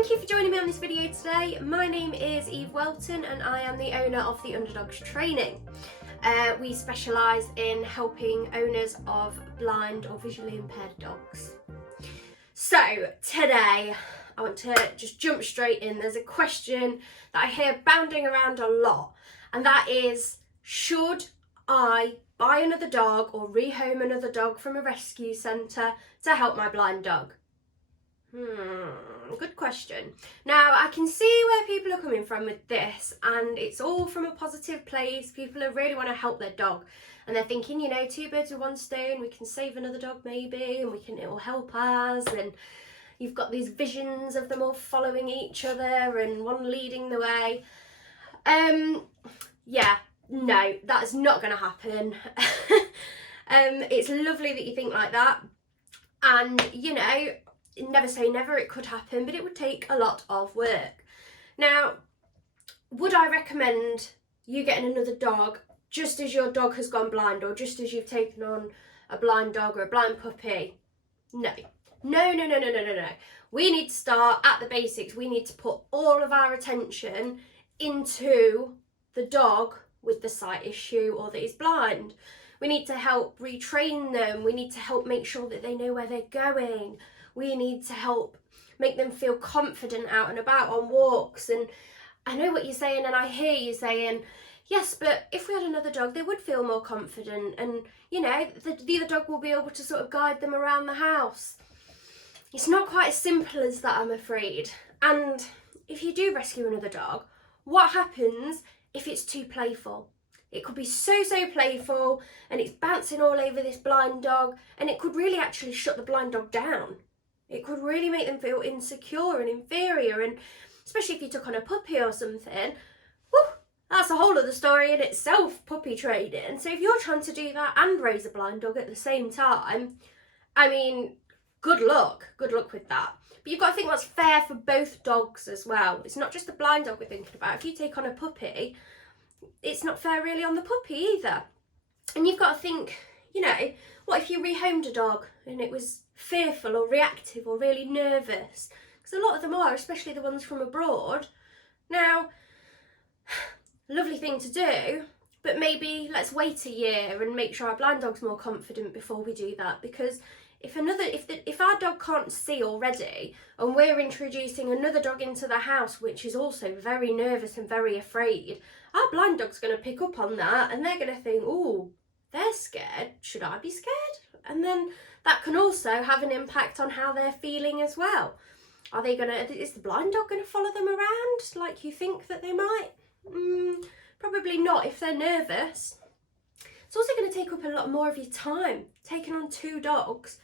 Thank you for joining me on this video today. My name is Eve Welton and I am the owner of The Underdogs Training. We specialise in helping owners of blind or visually impaired dogs. So today I want to just jump straight in. There's a question that I hear bounding around a lot, and that is, should I buy another dog or rehome another dog from a rescue centre to help my blind dog? Good question. Now, I can see where people are coming from with this, and it's all from a positive place. People really want to help their dog, and they're thinking, you know, two birds with one stone, we can save another dog maybe, and it will help us, and you've got these visions of them all following each other and one leading the way. Yeah, no, that's not going to happen. It's lovely that you think like that, and you know, never say never, it could happen, but it would take a lot of work. Now, would I recommend you getting another dog just as your dog has gone blind, or just as you've taken on a blind dog or a blind puppy? No. No. We need to start at the basics. We need to put all of our attention into the dog with the sight issue or that is blind. We need to help retrain them. We need to help make sure that they know where they're going. We need to help make them feel confident out and about on walks. And I know what you're saying, and I hear you saying, yes, but if we had another dog, they would feel more confident, and you know, the other dog will be able to sort of guide them around the house. It's not quite as simple as that, I'm afraid. And if you do rescue another dog, what happens if it's too playful? It could be so playful, and it's bouncing all over this blind dog, and it could really actually shut the blind dog down. It could really make them feel insecure and inferior, and especially if you took on a puppy or something, whew, that's a whole other story in itself, puppy training. So if you're trying to do that and raise a blind dog at the same time, I mean, good luck with that. But you've got to think what's fair for both dogs as well. It's not just the blind dog we're thinking about. If you take on a puppy, it's not fair really on the puppy either. And you've got to think, you know, what if you rehomed a dog and it was fearful or reactive or really nervous? Because a lot of them are, especially the ones from abroad. Now, lovely thing to do, but maybe let's wait a year and make sure our blind dog's more confident before we do that. Because if our dog can't see already, and we're introducing another dog into the house which is also very nervous and very afraid, our blind dog's going to pick up on that, and they're going to think, oh, they're scared, should I be scared? And then that can also have an impact on how they're feeling as well. Is the blind dog going to follow them around like you think that they might? Probably not if they're nervous. It's also going to take up a lot more of your time. Taking on two dogs,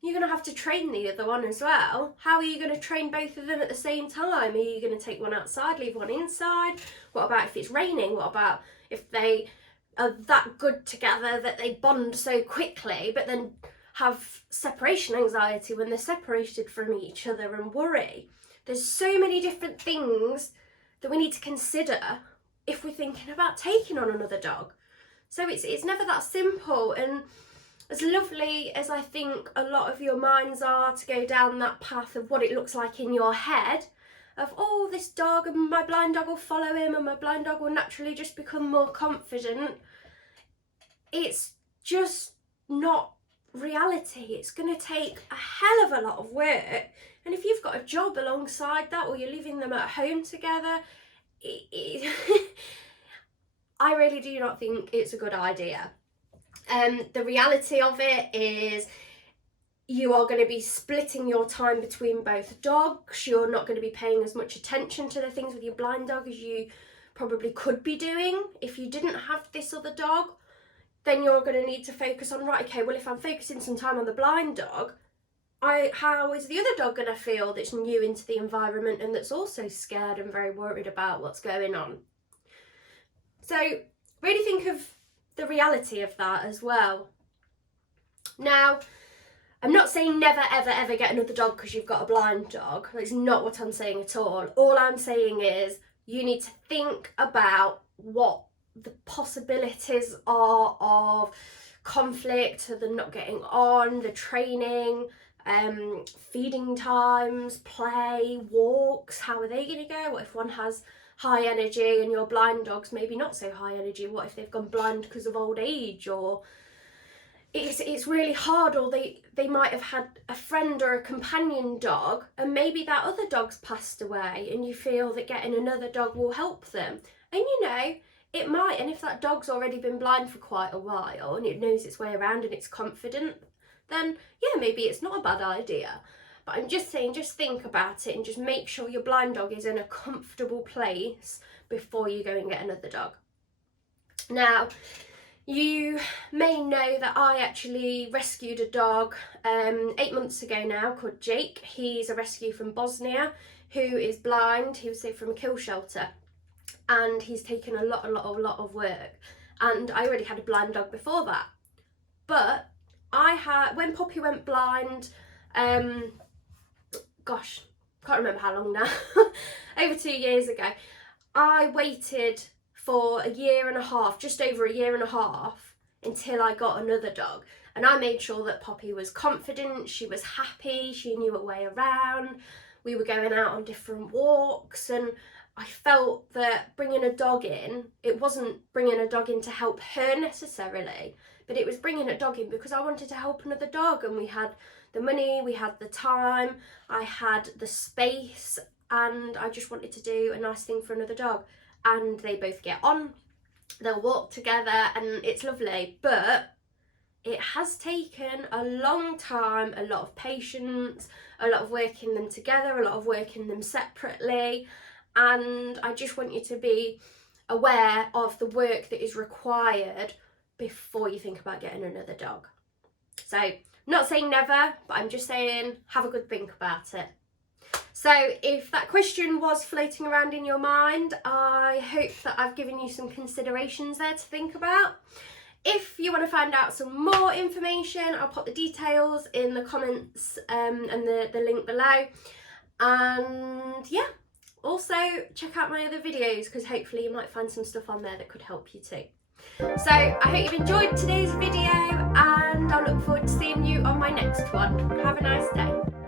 you're going to have to train the other one as well. How are you going to train both of them at the same time? Are you going to take one outside, leave one inside? What about if it's raining? What about if they are that good together that they bond so quickly, but then have separation anxiety when they're separated from each other and worry? There's so many different things that we need to consider if we're thinking about taking on another dog. So it's never that simple. And as lovely as I think a lot of your minds are to go down that path of what it looks like in your head, of, oh, this dog and my blind dog will follow him and my blind dog will naturally just become more confident, it's just not reality. It's going to take a hell of a lot of work. And if you've got a job alongside that, or you're leaving them at home together, I really do not think it's a good idea. The reality of it is you are going to be splitting your time between both dogs. You're not going to be paying as much attention to the things with your blind dog as you probably could be doing if you didn't have this other dog. Then you're going to need to focus on, right, okay, well, if I'm focusing some time on the blind dog, how is the other dog going to feel that's new into the environment and that's also scared and very worried about what's going on? So really think of the reality of that as well. Now, I'm not saying never, ever get another dog because you've got a blind dog. That's not what I'm saying at all. All I'm saying is you need to think about what the possibilities are of conflict, the not getting on, the training, feeding times, play, walks, how are they going to go? What if one has high energy and your blind dog's maybe not so high energy? What if they've gone blind because of old age, or it's really hard, or they might have had a friend or a companion dog and maybe that other dog's passed away and you feel that getting another dog will help them. And you know, it might, and if that dog's already been blind for quite a while and it knows its way around and it's confident, then yeah, maybe it's not a bad idea. But I'm just saying, just think about it and just make sure your blind dog is in a comfortable place before you go and get another dog. Now, you may know that I actually rescued a dog 8 months ago now called Jake. He's a rescue from Bosnia who is blind. He was saved from a kill shelter and he's taken a lot of work. And I already had a blind dog before that. But when Poppy went blind, gosh, can't remember how long now, over 2 years ago, I waited for a year and a half, just over a year and a half, until I got another dog. And I made sure that Poppy was confident, she was happy, she knew her way around, we were going out on different walks, and I felt that bringing a dog in, it wasn't bringing a dog in to help her necessarily, but it was bringing a dog in because I wanted to help another dog, and we had the money, we had the time, I had the space, and I just wanted to do a nice thing for another dog. And they both get on, they'll walk together, and it's lovely. But it has taken a long time, a lot of patience, a lot of working them together, a lot of working them separately, and I just want you to be aware of the work that is required before you think about getting another dog. So, not saying never, but I'm just saying have a good think about it. So if that question was floating around in your mind, I hope that I've given you some considerations there to think about. If you want to find out some more information, I'll put the details in the comments and the link below. And yeah, also check out my other videos because hopefully you might find some stuff on there that could help you too. So I hope you've enjoyed today's video and I'll look forward to seeing you on my next one. Have a nice day.